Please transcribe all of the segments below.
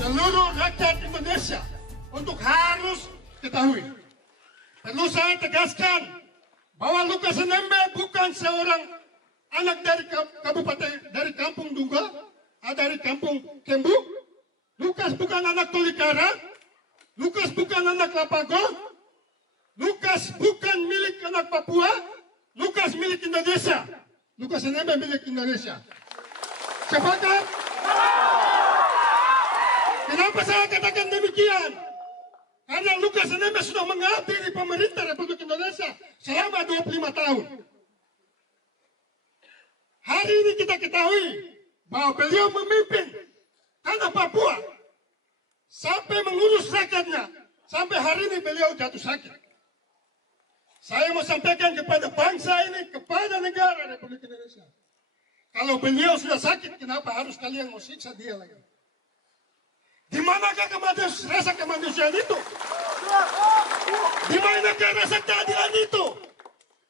Seluruh rakyat Indonesia untuk harus ketahui. Perlu saya tegaskan bahwa Lukas NMB bukan seorang anak dari kabupaten, dari kampung Dunga, dari kampung Kembu. Lukas bukan anak Tolikara. Lukas bukan anak Lapago. Lukas bukan milik anak Papua. Lukas milik Indonesia. Lukas NMB milik Indonesia. Sepakat? Kenapa saya katakan demikian? Karena Lukas NMB sudah mengabdi di pemerintah Republik Indonesia selama 25 tahun. Hari ini kita ketahui bahwa beliau memimpin tanah Papua sampai mengurus rakyatnya. Sampai hari ini beliau jatuh sakit. Saya mau sampaikan kepada bangsa ini, kepada negara Republik Indonesia. Kalau beliau sudah sakit, kenapa harus kalian mau siksa dia lagi? Di manakah rasa kemanusiaan itu? Di manakah rasa keadilan itu?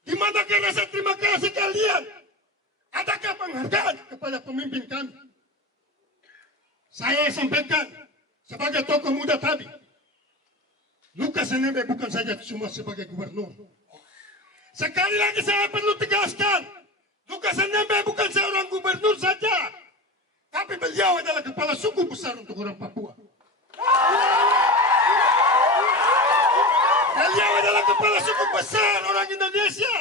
Di manakah rasa terima kasih kalian? Adakah penghargaan kepada pemimpin kami? Saya sampaikan sebagai tokoh muda tadi, Lukas NMB bukan saja cuma sebagai gubernur. Sekali lagi saya perlu tegaskan, Lukas NMB bukan seorang gubernur saja, tapi beliau adalah kepala suku besar untuk orang Papua. Beliau adalah kepala suku besar orang Indonesia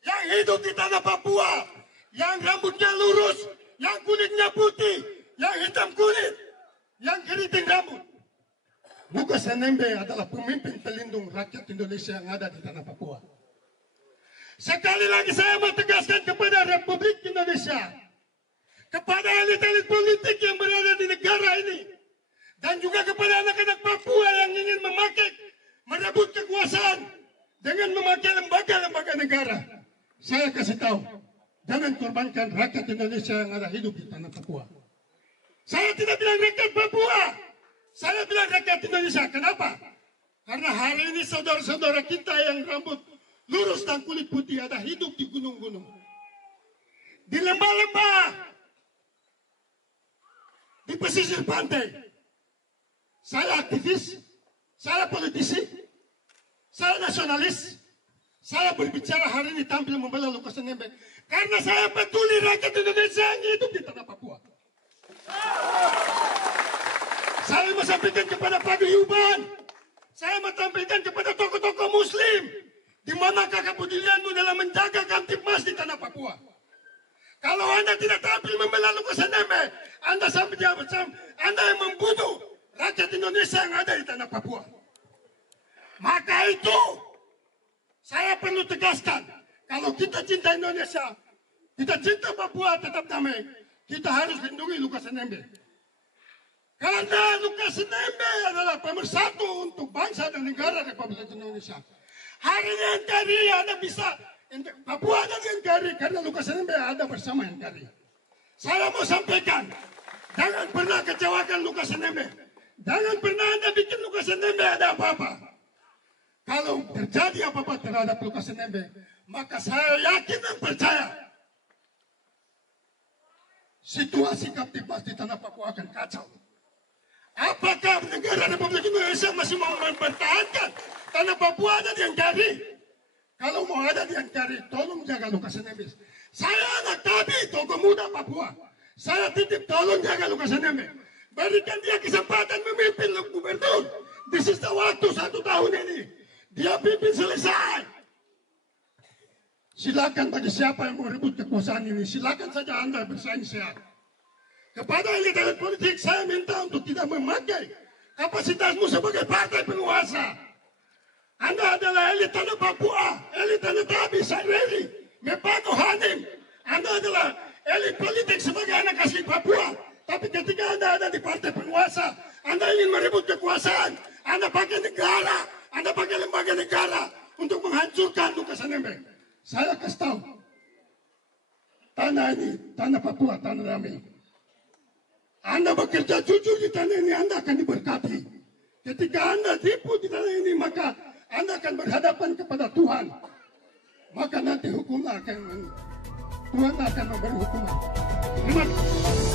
yang hidup di tanah Papua, yang rambutnya lurus, yang kulitnya putih, yang hitam kulit, yang keriting rambut. Lukas NMB adalah pemimpin pelindung rakyat Indonesia yang ada di tanah Papua. Sekali lagi saya mau tegaskan kepada Republik Indonesia, kepada elit-elit politik yang berada di negara ini, dan juga kepada anak-anak Papua yang ingin merebut kekuasaan dengan memakai lembaga-lembaga negara. Saya kasih tahu, jangan korbankan rakyat Indonesia yang ada hidup di tanah Papua. Saya tidak bilang rakyat Papua, saya bilang rakyat Indonesia. Kenapa? Karena hari ini saudara-saudara kita yang rambut lurus dan kulit putih ada hidup di gunung-gunung, di lembah-lembah, di pesisir pantai. Saya aktivis, saya politisi, saya nasionalis. Saya berbicara hari ini tampil membela Lukas NMB karena saya peduli rakyat Indonesia yang hidup di tanah Papua. Saya mau sampaikan kepada paguyuban, saya mau sampaikan kepada tokoh-tokoh Muslim, di manakah kepedulianmu dalam menjaga Kamtipmas di tanah Papua? Kalau Anda tidak tampil membela Lukas NMB, Anda yang membunuh rakyat Indonesia yang ada di tanah Papua. Maka itu, saya perlu tegaskan, kalau kita cinta Indonesia, kita cinta Papua tetap damai, kita harus lindungi Lukas NMB. Karena Lukas NMB adalah pemersatu untuk bangsa dan negara Republik Indonesia. Hari ini NKRI Anda bisa, Papua ada di NKRI karena Lukas NMB ada bersama NKRI. Saya mau sampaikan, jangan pernah kecewakan Lukas NMB. Jangan pernah Anda bikin Lukas NMB ada apa-apa. Kalau terjadi apa-apa terhadap Lukas NMB, maka saya yakin dan percaya situasi Kamtipmas di tanah Papua akan kacau. Apakah negara Republik Indonesia masih mau mempertahankan tanah Papua ada di Angkari? Kalau mau ada di Angkari, tolong jaga Lukas NMB. Saya anak Tabi, tokoh muda Papua. Saya titip tolong jaga Lukas NMB. Berikan dia kesempatan memimpin gubernur. Di sisa waktu 1 tahun ini. Dia pimpin selesai. Silakan bagi siapa yang mau rebut kekuasaan ini, silakan saja Anda bersaing sehat. Kepada elit politik saya minta untuk tidak memakai kapasitasmu sebagai partai penguasa. Anda adalah elit tanah Papua, elit tanah Tabi, Sareri, Mepano Hanim. Anda adalah elit politik sebagai anak asli Papua. Tapi ketika Anda ada di partai penguasa, Anda ingin merebut kekuasaan, Anda pakai negara, Anda pakai lembaga negara untuk menghancurkan Lukas NMB. Saya kasih tahu, tanah ini, tanah Papua, tanah damai. Anda bekerja jujur di tanah ini, Anda akan diberkati. Ketika Anda tipu di tanah ini, maka Anda akan berhadapan kepada Tuhan. Maka nanti Tuhan akan memberi hukuman. Terima kasih.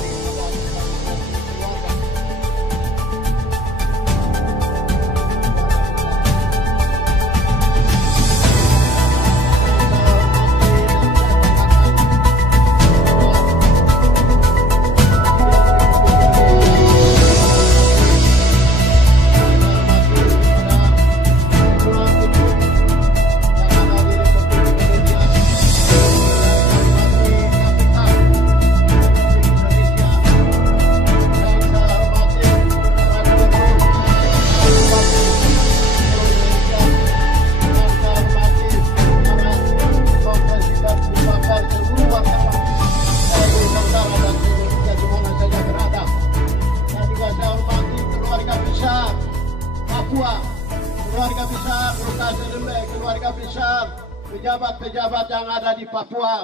keluarga besar Lukas NMB, keluarga besar pejabat-pejabat yang ada di Papua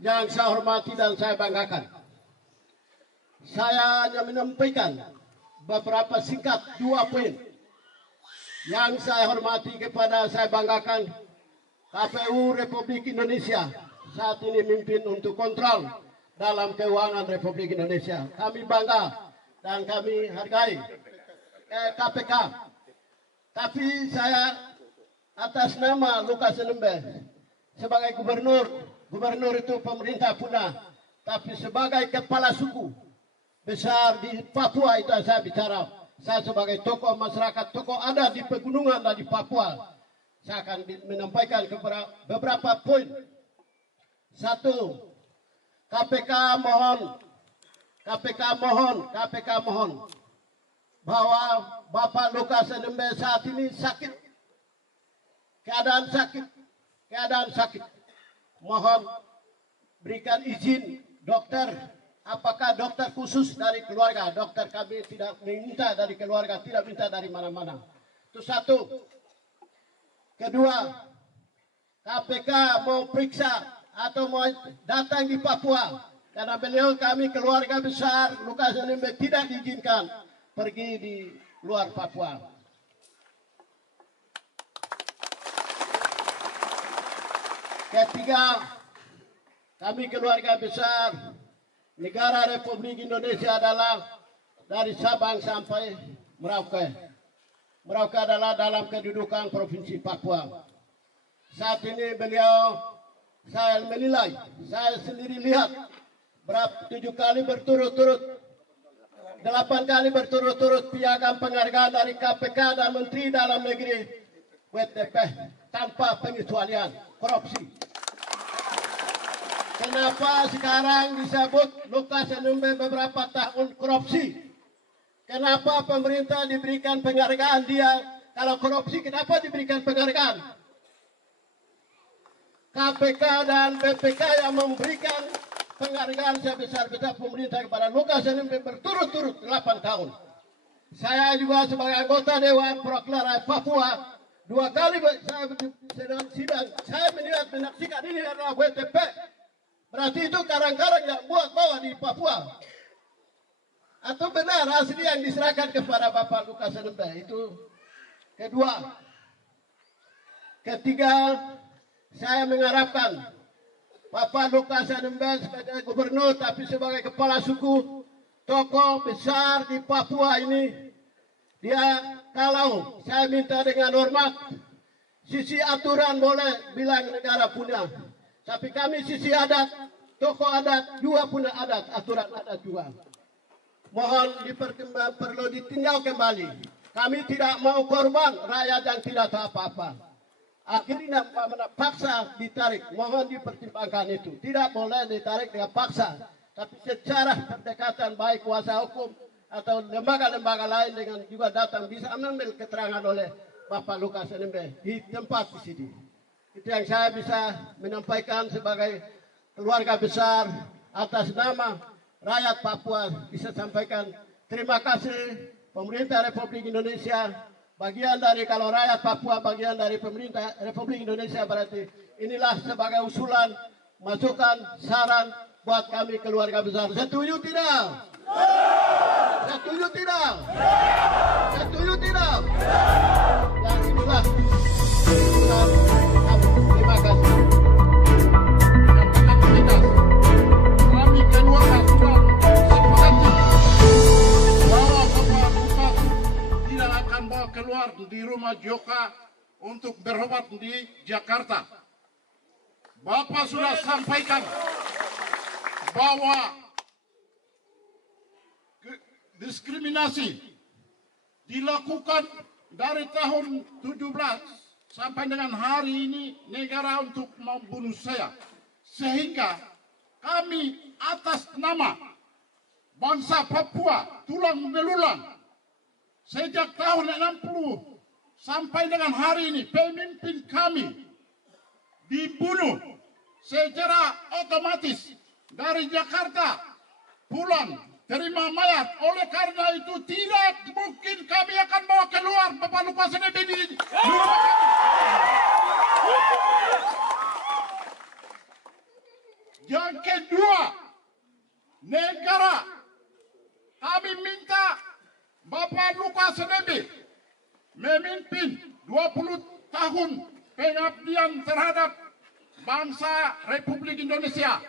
yang saya hormati dan saya banggakan. Saya hanya menyampaikan beberapa singkat 2 poin yang saya hormati kepada saya banggakan. KPU Republik Indonesia saat ini memimpin untuk kontrol dalam keuangan Republik Indonesia. Kami bangga dan kami hargai KPK. Tapi saya atas nama Lukas NMB sebagai gubernur itu pemerintah punah, tapi sebagai kepala suku besar di Papua itu saya bicara. Saya sebagai tokoh masyarakat, tokoh ada di pegunungan dan di Papua, saya akan menyampaikan beberapa poin. 1, KPK mohon bahwa Bapak Lukas NMB saat ini sakit, keadaan sakit. Mohon berikan izin dokter, apakah dokter khusus dari keluarga. Dokter kami tidak minta dari keluarga, tidak minta dari mana-mana. Itu 1. Kedua, KPK mau periksa atau mau datang di Papua karena beliau kami keluarga besar Lukas NMB tidak diizinkan pergi di luar Papua. Ketiga, kami keluarga besar negara Republik Indonesia adalah dari Sabang sampai Merauke. Merauke adalah dalam kedudukan Provinsi Papua. Saat ini beliau, saya menilai, saya sendiri lihat 7 kali berturut-turut, 8 kali berturut-turut piagam penghargaan dari KPK dan Menteri Dalam Negeri WTP tanpa pengecualian korupsi. Kenapa sekarang disebut Lukas NMB beberapa tahun korupsi? Kenapa pemerintah diberikan penghargaan dia? Kalau korupsi kenapa diberikan penghargaan? KPK dan BPK yang memberikan penghargaan sebesar-besar pemerintah kepada Lukas NMB berturut-turut 8 tahun. Saya juga sebagai anggota Dewan Perwakilan Papua 2 kali saya sedang sidang. Saya menyaksikan ini adalah WTP. Berarti itu karang-karang yang buat bawa di Papua. Atau benar asli yang diserahkan kepada Bapak Lukas NMB itu. Kedua. Ketiga, saya mengharapkan Bapak Lukas NMB sebagai gubernur tapi sebagai kepala suku, tokoh besar di Papua ini Kalau saya minta dengan hormat, sisi aturan boleh bilang negara punya, tapi kami sisi adat, tokoh adat juga punya adat, aturan adat juga. Mohon perlu ditinjau kembali. Kami tidak mau korban rakyat yang tidak tahu apa-apa. Akhirnya paksa ditarik, mohon dipertimbangkan itu. Tidak boleh ditarik dengan paksa, tapi secara pendekatan baik kuasa hukum atau lembaga-lembaga lain dengan juga datang bisa mengambil keterangan oleh Bapak Lukas NMB di tempat di sini. Itu yang saya bisa menyampaikan sebagai keluarga besar atas nama rakyat Papua bisa sampaikan terima kasih pemerintah Republik Indonesia. Bagian dari kalau rakyat Papua bagian dari pemerintah Republik Indonesia berarti inilah sebagai usulan, masukan, saran buat kami keluarga besar. Setuju tidak? Setuju tidak? Setuju tidak? Dan inilah usulan kami. Terima kasih. Kami keluarga sudah sepakati bahwa Bapak Lukas tidak akan bawa keluar di rumah Joka untuk berobat di Jakarta. Bapak sudah sampaikan bahwa diskriminasi dilakukan dari tahun 17 sampai dengan hari ini negara untuk membunuh saya. Sehingga kami atas nama bangsa Papua tulang belulang sejak tahun 60 sampai dengan hari ini pemimpin kami dibunuh secara otomatis dari Jakarta pulang terima mayat. Oleh karena itu tidak mungkin kami akan bawa keluar Bapak Lukas NMB di rumah kami. Yang kedua, negara kami minta Bapak Lukas NMB memimpin 20 tahun pengabdian terhadap bangsa Republik Indonesia.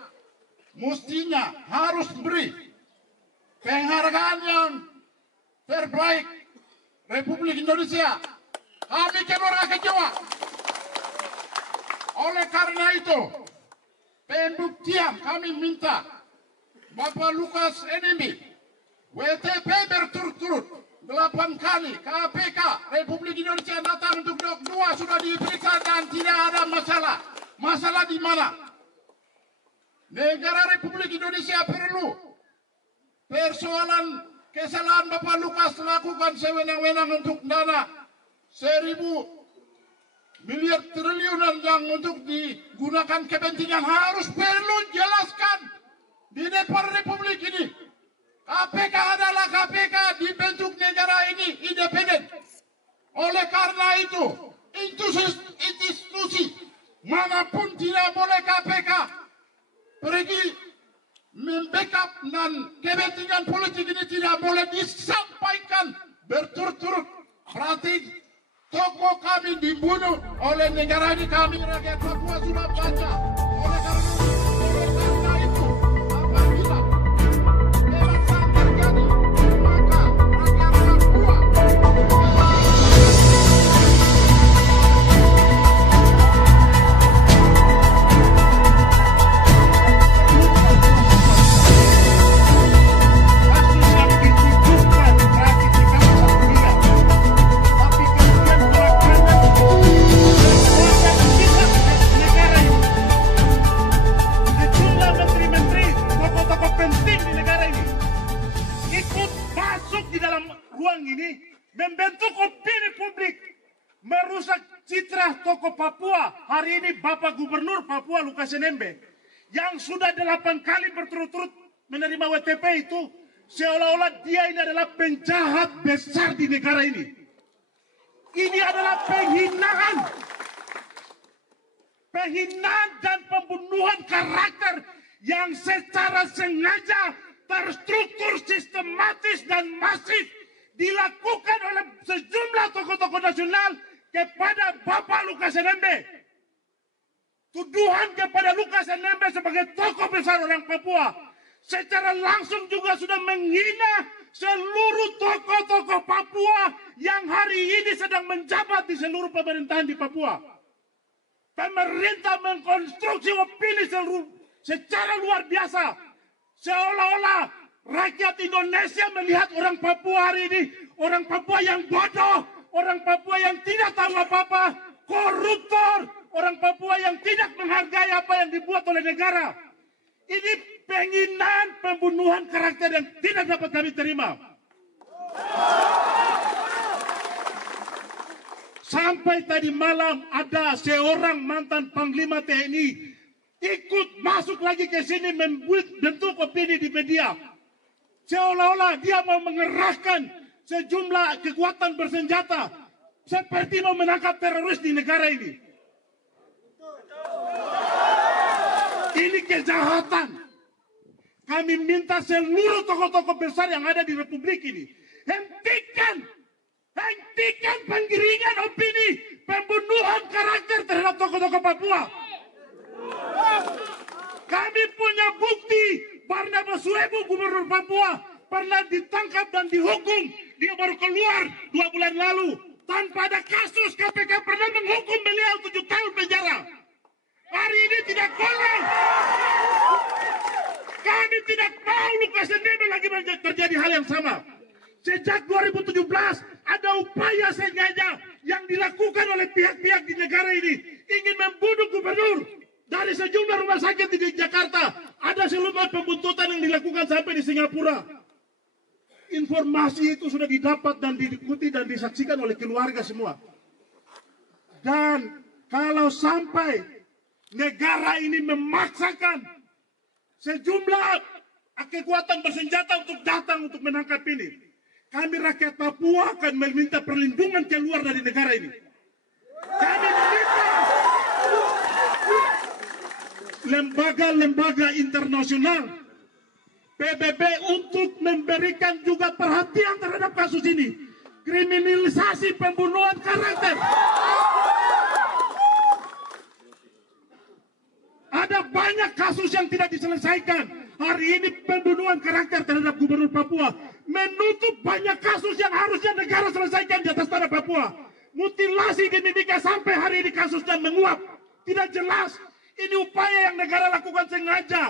Mestinya harus beri penghargaan yang terbaik Republik Indonesia. Kami keluarga kecewa. Oleh karena itu, pembuktian kami minta Bapak Lukas NMB WTP berturut-turut 8 kali KPK Republik Indonesia datang untuk dua sudah diperiksa dan tidak ada masalah. Masalah di mana? Negara Republik Indonesia perlu persoalan kesalahan Bapak Lukas lakukan sewenang-wenang untuk dana 1.000 miliar triliunan yang untuk digunakan kepentingan harus perlu jelaskan di depan Republik ini. KPK adalah KPK dibentuk negara ini independen. Oleh karena itu institusi manapun tidak boleh KPK pergi membackup dan kepentingan politik ini tidak boleh disampaikan berturut-turut. Berarti tokoh kami dibunuh oleh negara ini, kami rakyat Papua sudah baca. Oleh karena itu apabila kekerasan terjadi maka rakyat Papua membentuk opini publik, merusak citra tokoh Papua. Hari ini Bapak Gubernur Papua Lukas NMB yang sudah 8 kali berturut-turut menerima WTP itu seolah-olah dia ini adalah penjahat besar di negara ini. Ini adalah penghinaan dan pembunuhan karakter yang secara sengaja, terstruktur, sistematis dan masif dilakukan oleh sejumlah tokoh-tokoh nasional kepada Bapak Lukas NMB. Tuduhan kepada Lukas NMB sebagai tokoh besar orang Papua secara langsung juga sudah menghina seluruh tokoh-tokoh Papua yang hari ini sedang menjabat di seluruh pemerintahan di Papua. Pemerintah mengkonstruksi opini secara luar biasa. Seolah-olah rakyat Indonesia melihat orang Papua hari ini, orang Papua yang bodoh, orang Papua yang tidak tahu apa-apa, koruptor, orang Papua yang tidak menghargai apa yang dibuat oleh negara. Ini penghinaan, pembunuhan karakter yang tidak dapat kami terima. Sampai tadi malam ada seorang mantan Panglima TNI ikut masuk lagi ke sini membuat bentuk opini di media. Seolah-olah dia mau mengerahkan sejumlah kekuatan bersenjata seperti mau menangkap teroris di negara ini. Ini kejahatan. Kami minta seluruh tokoh-tokoh besar yang ada di Republik ini hentikan penggiringan opini, pembunuhan karakter terhadap tokoh-tokoh Papua. Kami punya bukti Barnabas Suebo, Gubernur Papua, pernah ditangkap dan dihukum. Dia baru keluar 2 bulan lalu tanpa ada kasus. KPK pernah menghukum beliau 7 tahun penjara. Hari ini tidak boleh. Kami tidak mau Lukas NMB lagi terjadi hal yang sama. Sejak 2017 ada upaya sengaja yang dilakukan oleh pihak-pihak di negara ini ingin membunuh gubernur. Dari sejumlah rumah sakit di Jakarta ada seluruh pembuntutan yang dilakukan sampai di Singapura. Informasi itu sudah didapat dan diikuti dan disaksikan oleh keluarga semua. Dan kalau sampai negara ini memaksakan sejumlah kekuatan bersenjata untuk datang untuk menangkap ini, kami rakyat Papua akan meminta perlindungan keluar dari negara ini. Kami meminta lembaga-lembaga internasional, PBB untuk memberikan juga perhatian terhadap kasus ini. Kriminalisasi pembunuhan karakter. Ada banyak kasus yang tidak diselesaikan. Hari ini pembunuhan karakter terhadap Gubernur Papua menutup banyak kasus yang harusnya negara selesaikan di atas tanah Papua. Mutilasi di Mimika sampai hari ini kasusnya menguap. Tidak jelas. Ini upaya yang negara lakukan sengaja.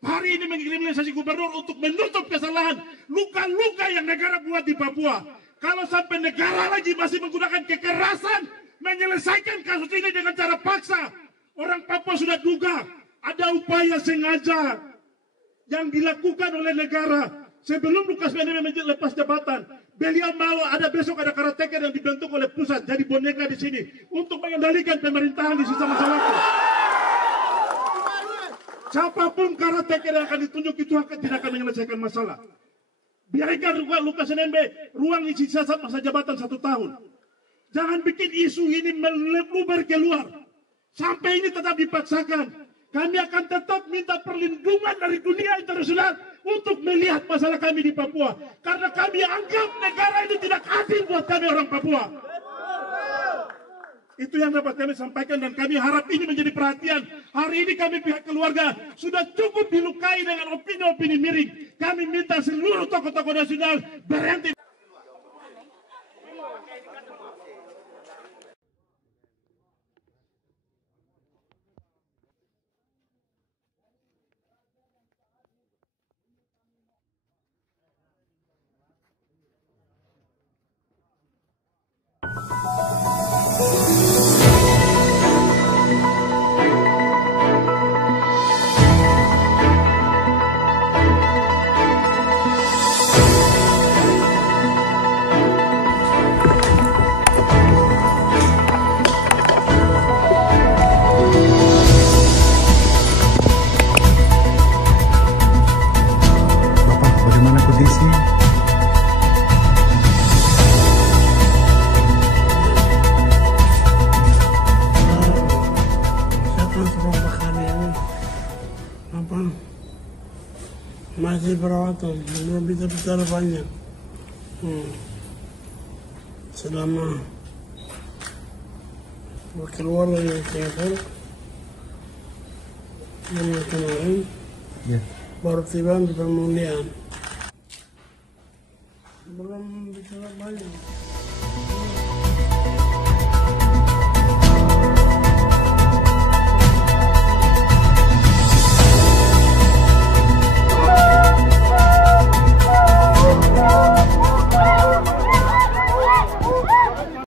Hari ini mengkriminalisasi gubernur untuk menutup kesalahan luka-luka yang negara buat di Papua. Kalau sampai negara lagi masih menggunakan kekerasan menyelesaikan kasus ini dengan cara paksa, orang Papua sudah duga ada upaya sengaja yang dilakukan oleh negara. Sebelum Lukas NMB lepas jabatan, beliau mau ada besok ada karateka yang dibentuk oleh pusat jadi boneka di sini untuk mengendalikan pemerintahan di sisa masa waktu. Siapapun karateka yang akan ditunjuk itu tidak akan menyelesaikan masalah. Biarkan Lukas NMB ruang isi sisa masa jabatan 1 tahun. Jangan bikin isu ini melebar keluar. Sampai ini tetap dipaksakan. Kami akan tetap minta perlindungan dari dunia internasional untuk melihat masalah kami di Papua. Karena kami anggap negara itu tidak adil buat kami orang Papua. Itu yang dapat kami sampaikan dan kami harap ini menjadi perhatian. Hari ini kami pihak keluarga sudah cukup dilukai dengan opini-opini miring. Kami minta seluruh tokoh-tokoh nasional berhenti. Masih perawatan, belum bisa bicara banyak. Selama keluar dari Singapura yang kemarin, baru tiba di pemulihan. wabarakatuh.